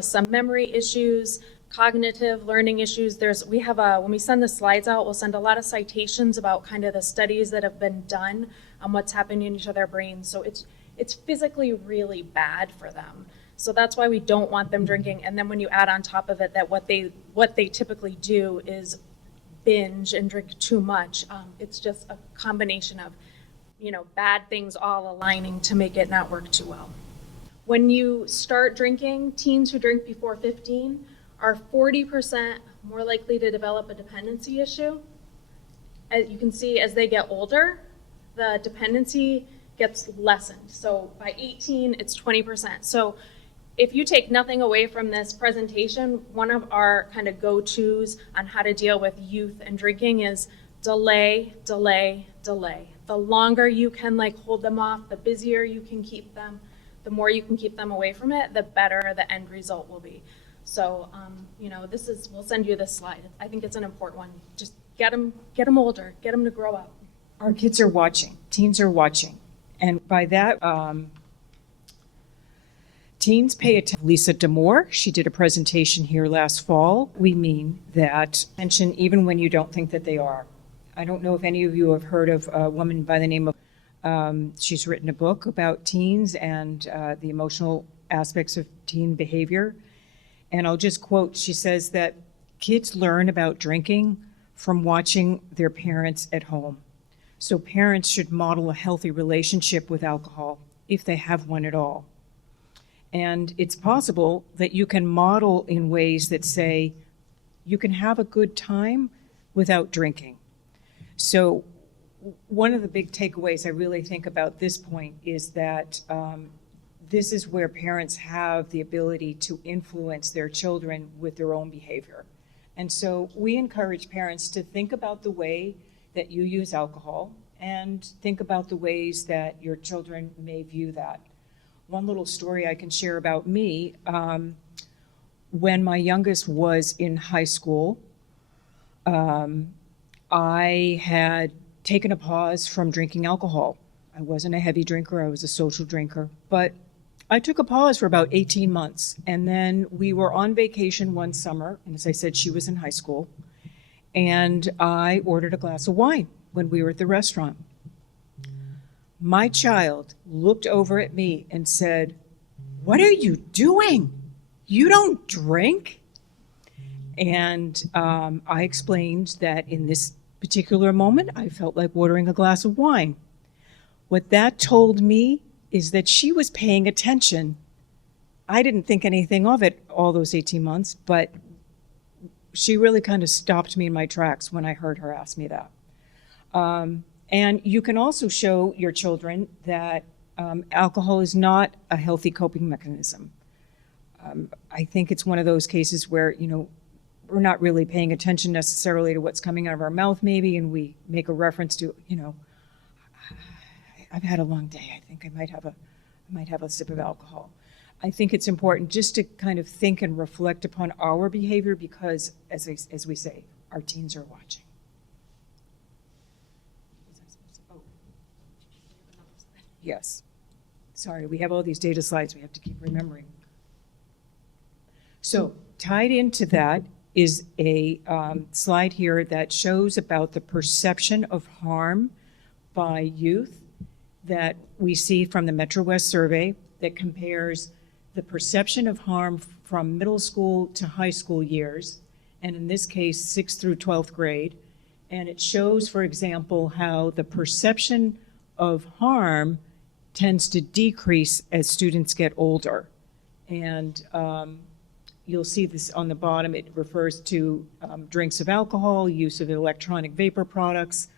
some memory issues, cognitive learning issues. We have when we send the slides out, we'll send a lot of citations about kind of the studies that have been done on what's happening to their brains. So it's physically really bad for them. So that's why we don't want them drinking. And then when you add on top of it that what they typically do is binge and drink too much, it's just a combination of, bad things all aligning to make it not work too well. When you start drinking, teens who drink before 15 are 40% more likely to develop a dependency issue. As you can see, as they get older, the dependency gets lessened. So by 18, it's 20%. So if you take nothing away from this presentation, one of our kind of go-tos on how to deal with youth and drinking is delay, delay, delay. The longer you can hold them off, the busier you can keep them, the more you can keep them away from it, the better the end result will be. So, you know, we'll send you this slide. I think it's an important one. Just get them older, get them to grow up. Our kids are watching, teens are watching. And by that, teens pay attention. Lisa Damore, she did a presentation here last fall. We mean that attention even when you don't think that they are. I don't know if any of you have heard of a woman by the name of, she's written a book about teens and the emotional aspects of teen behavior. And I'll just quote, she says that kids learn about drinking from watching their parents at home. So parents should model a healthy relationship with alcohol if they have one at all. And it's possible that you can model in ways that say you can have a good time without drinking. So one of the big takeaways I really think about this point is that this is where parents have the ability to influence their children with their own behavior. And so we encourage parents to think about the way that you use alcohol and think about the ways that your children may view that. One little story I can share about me, when my youngest was in high school, I had taken a pause from drinking alcohol. I wasn't a heavy drinker, I was a social drinker, but I took a pause for about 18 months. And then we were on vacation one summer, and as I said, she was in high school, and I ordered a glass of wine when we were at the restaurant. My child looked over at me and said, "What are you doing? You don't drink?" And I explained that in this particular moment, I felt like ordering a glass of wine. What that told me is that she was paying attention. I didn't think anything of it all those 18 months, but she really kind of stopped me in my tracks when I heard her ask me that. And you can also show your children that alcohol is not a healthy coping mechanism. I think it's one of those cases where, you know, we're not really paying attention necessarily to what's coming out of our mouth maybe, and we make a reference to, you know, I've had a long day. I think I might have a sip of alcohol. I think it's important just to kind of think and reflect upon our behavior because, as we say, our teens are watching. Yes. Sorry, we have all these data slides we have to keep remembering. So tied into that is a slide here that shows about the perception of harm by youth that we see from the Metro West survey that compares the perception of harm from middle school to high school years, and in this case, 6th through 12th grade. And it shows, for example, how the perception of harm tends to decrease as students get older. And you'll see this on the bottom. It refers to drinks of alcohol, use of electronic vapor products,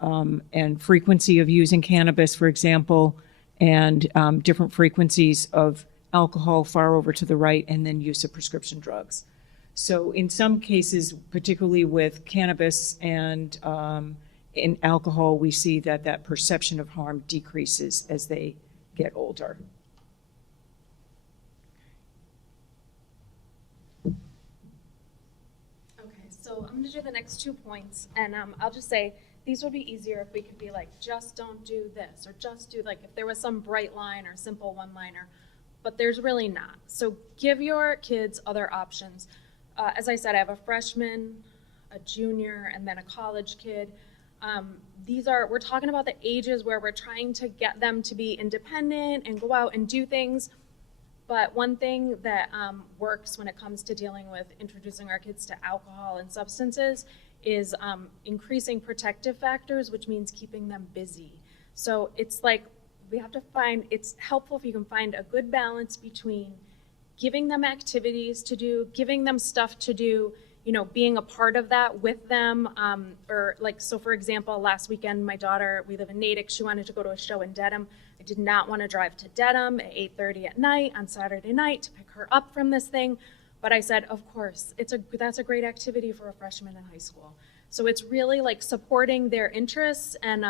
and frequency of using cannabis, for example, and different frequencies of alcohol far over to the right, and then use of prescription drugs. So in some cases, particularly with cannabis and in alcohol, we see that that perception of harm decreases as they get older. Okay, so I'm gonna do the next 2 points, and I'll just say, these would be easier if we could be like, just don't do this, or just do, like, if there was some bright line or simple one-liner, but there's really not. So give your kids other options. As I said, I have a freshman, a junior, and then a college kid. We're talking about the ages where we're trying to get them to be independent and go out and do things. But one thing that works when it comes to dealing with introducing our kids to alcohol and substances is increasing protective factors, which means keeping them busy. So it's like, it's helpful if you can find a good balance between giving them activities to do, giving them stuff to do, you know, being a part of that with them. Or like, so for example, last weekend, my daughter, we live in Natick, she wanted to go to a show in Dedham. I did not want to drive to Dedham at 8:30 at night on Saturday night to pick her up from this thing. But I said, of course, that's a great activity for a freshman in high school. So it's really like supporting their interests and,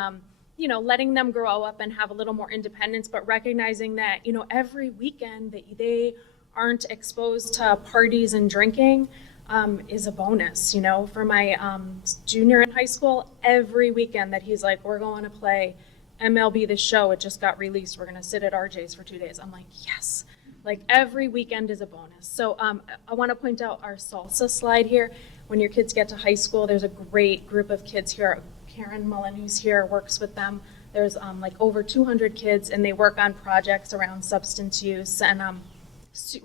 letting them grow up and have a little more independence, but recognizing that, every weekend that they aren't exposed to parties and drinking is a bonus. For my junior in high school, every weekend that he's like, we're going to play MLB The Show, it just got released, we're going to sit at RJ's for 2 days. I'm like, yes. Like every weekend is a bonus. So I want to point out our salsa slide here. When your kids get to high school, there's a great group of kids here. Karen Mullen, who's here, works with them. There's like over 200 kids, and they work on projects around substance use. And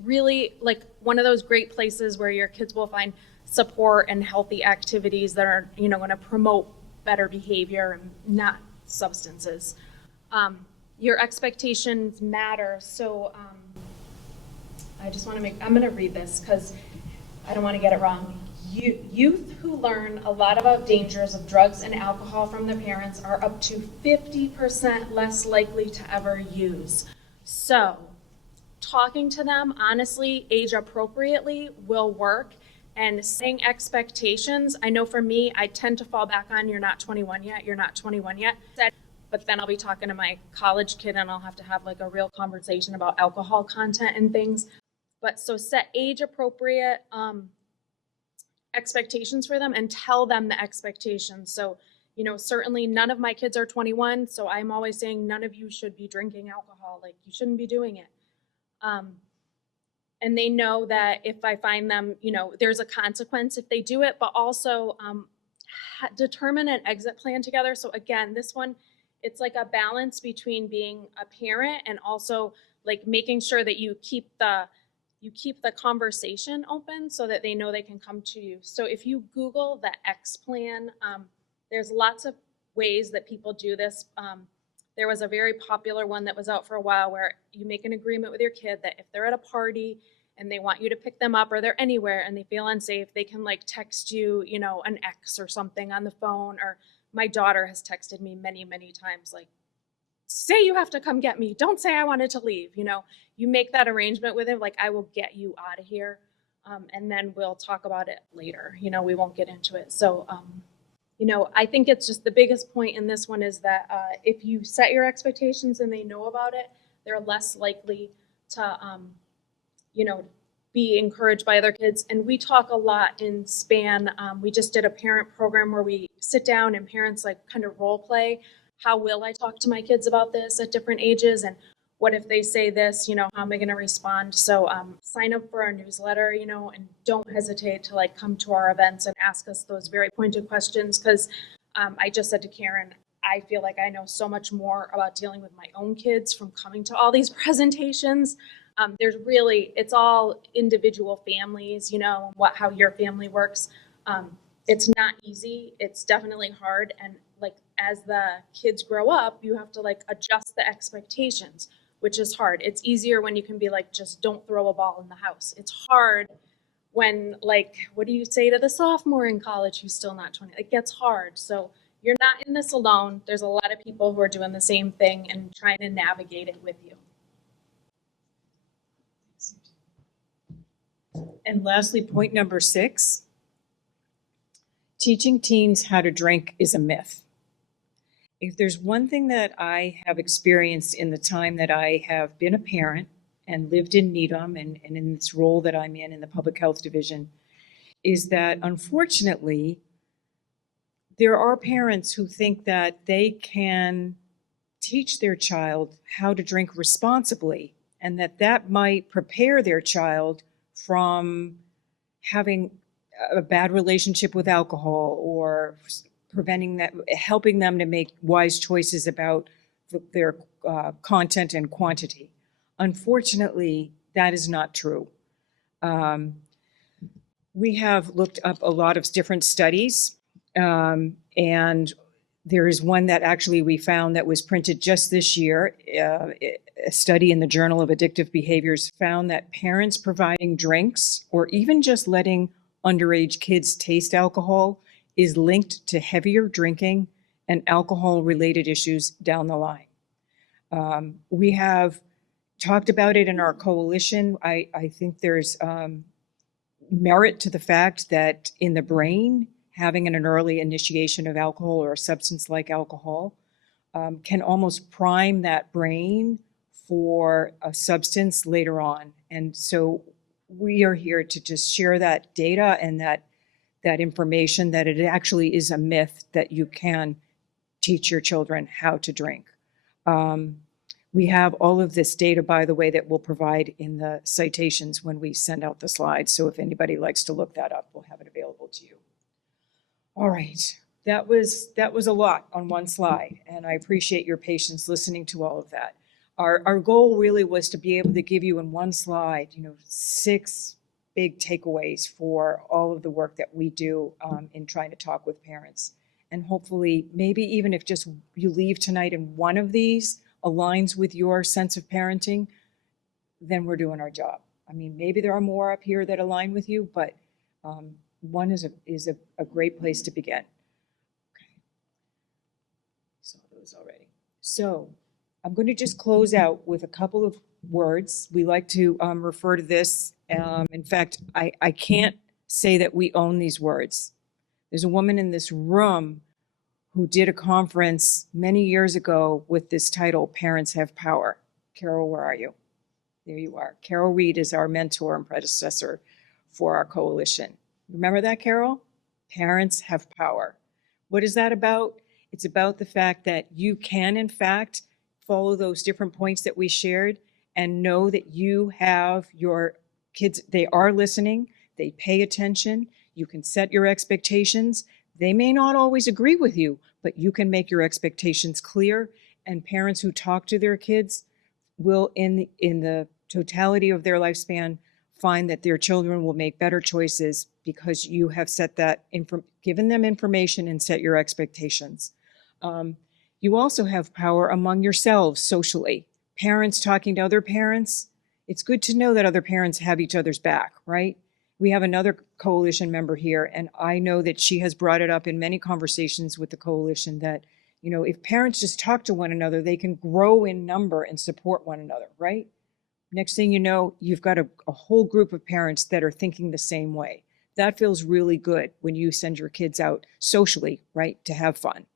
really like one of those great places where your kids will find support and healthy activities that are, going to promote better behavior and not substances. Your expectations matter. So I just want to I'm going to read this because I don't want to get it wrong. Youth who learn a lot about dangers of drugs and alcohol from their parents are up to 50% less likely to ever use. So talking to them honestly, age appropriately, will work. And setting expectations, I know for me, I tend to fall back on, you're not 21 yet, you're not 21 yet. But then I'll be talking to my college kid and I'll have to have like a real conversation about alcohol content and things. But so set age appropriate expectations for them and tell them the expectations. So, certainly none of my kids are 21. So I'm always saying none of you should be drinking alcohol. Like you shouldn't be doing it. And they know that if I find them, there's a consequence if they do it, but also determine an exit plan together. So again, this one, it's like a balance between being a parent and also like making sure that you keep the conversation open so that they know they can come to you. So if you Google the X plan, there's lots of ways that people do this. There was a very popular one that was out for a while where you make an agreement with your kid that if they're at a party and they want you to pick them up or they're anywhere and they feel unsafe, they can like text you, an X or something on the phone. Or my daughter has texted me many, many times, like, say you have to come get me. Don't say I wanted to leave. You make that arrangement with him, like, I will get you out of here. And then we'll talk about it later. We won't get into it. So, I think it's just the biggest point in this one is that if you set your expectations and they know about it, they're less likely to, be encouraged by other kids. And we talk a lot in SPAN. We just did a parent program where we sit down and parents like kind of role play. How will I talk to my kids about this at different ages? And what if they say this, how am I going to respond? So sign up for our newsletter, and don't hesitate to like come to our events and ask us those very pointed questions. Because I just said to Karen, I feel like I know so much more about dealing with my own kids from coming to all these presentations. It's all individual families, how your family works. It's not easy. It's definitely hard. And like, as the kids grow up, you have to like adjust the expectations, which is hard. It's easier when you can be like, just don't throw a ball in the house. It's hard when like, what do you say to the sophomore in college who's still not 20? It gets hard. So you're not in this alone. There's a lot of people who are doing the same thing and trying to navigate it with you. And lastly, point number 6, teaching teens how to drink is a myth. If there's one thing that I have experienced in the time that I have been a parent and lived in Needham and in this role that I'm in the Public Health Division, is that unfortunately, there are parents who think that they can teach their child how to drink responsibly and that might prepare their child from having a bad relationship with alcohol or helping them to make wise choices about their content and quantity. Unfortunately, that is not true. We have looked up a lot of different studies, and there is one that actually we found that was printed just this year. A study in the Journal of Addictive Behaviors found that parents providing drinks or even just letting underage kids taste alcohol is linked to heavier drinking and alcohol-related issues down the line. We have talked about it in our coalition. I think there's merit to the fact that in the brain, having an early initiation of alcohol or a substance like alcohol can almost prime that brain for a substance later on. And so we are here to just share that data and that information, that it actually is a myth that you can teach your children how to drink. We have all of this data, by the way, that we'll provide in the citations when we send out the slides. So if anybody likes to look that up, we'll have it available to you. All right, that was a lot on one slide, and I appreciate your patience listening to all of that. Our goal really was to be able to give you in one slide, 6 big takeaways for all of the work that we do in trying to talk with parents. And hopefully, maybe even if just you leave tonight and one of these aligns with your sense of parenting, then we're doing our job. I mean, maybe there are more up here that align with you, but one is a great place to begin. Okay. Saw those already. So I'm going to just close out with a couple of words. We like to refer to this. In fact, I can't say that we own these words. There's a woman in this room who did a conference many years ago with this title, Parents Have Power. Carol, where are you? There you are. Carol Reed is our mentor and predecessor for our coalition. Remember that, Carol? Parents have power. What is that about? It's about the fact that you can, in fact, follow those different points that we shared and know that you have your kids, they are listening, they pay attention, you can set your expectations. They may not always agree with you, but you can make your expectations clear, and parents who talk to their kids will, in the totality of their lifespan, find that their children will make better choices because you have set that, given them information and set your expectations. You also have power among yourselves socially. Parents talking to other parents, it's good to know that other parents have each other's back, right? We have another coalition member here, and I know that she has brought it up in many conversations with the coalition that, if parents just talk to one another, they can grow in number and support one another, right? Next thing you know, you've got a whole group of parents that are thinking the same way. That feels really good when you send your kids out socially, right, to have fun.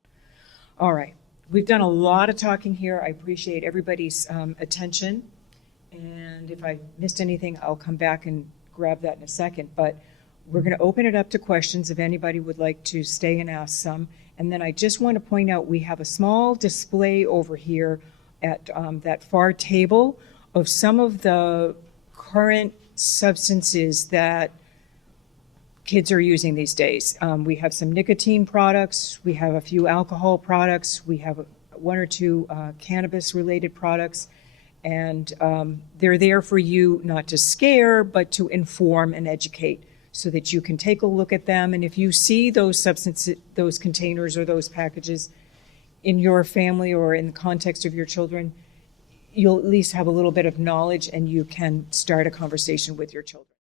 All right, we've done a lot of talking here. I appreciate everybody's attention. And if I missed anything, I'll come back and grab that in a second. But we're going to open it up to questions if anybody would like to stay and ask some. And then I just want to point out we have a small display over here at that far table of some of the current substances that kids are using these days. We have some nicotine products, we have a few alcohol products, we have 1 or 2 cannabis-related products, and they're there for you not to scare, but to inform and educate so that you can take a look at them. And if you see those substances, those containers or those packages in your family or in the context of your children, you'll at least have a little bit of knowledge and you can start a conversation with your children.